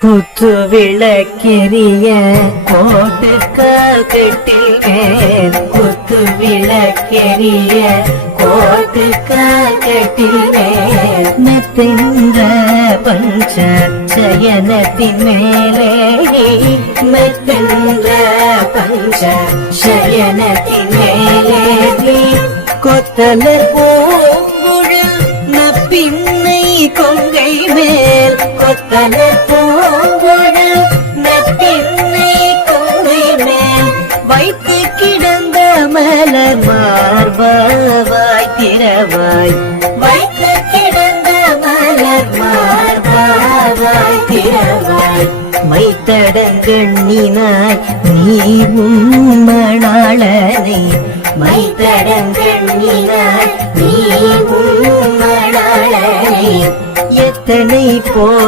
குத்து விளக்கெரிய கோட்டுக்கால் கட்டில் மேல் குத்து விளக்கெரிய கோட்டுக்கால் கட்டில் மேல் மெத்தென்ற பஞ்ச சயனத்தின் மேலே மெத்தென்ற பஞ்ச சயனத்தின் மேலே கொத்தலர் பூங்குழல் நப்பின்னை கொங்கை மேல் கொத்தலர் பூங்குழல் நப்பின்னை கொங்கை மேல் வைத்து கிடந்த மலர் மார்பாய் திறவாய் வைத்து கிடந்த மலர் மார்பாய் திறவாய் மைத்தடங்கண்ணினாய் நீவும் மணாளனை மைத்தடங்கண்ணினாய் நீவும் மணாளனை எத்தனை போ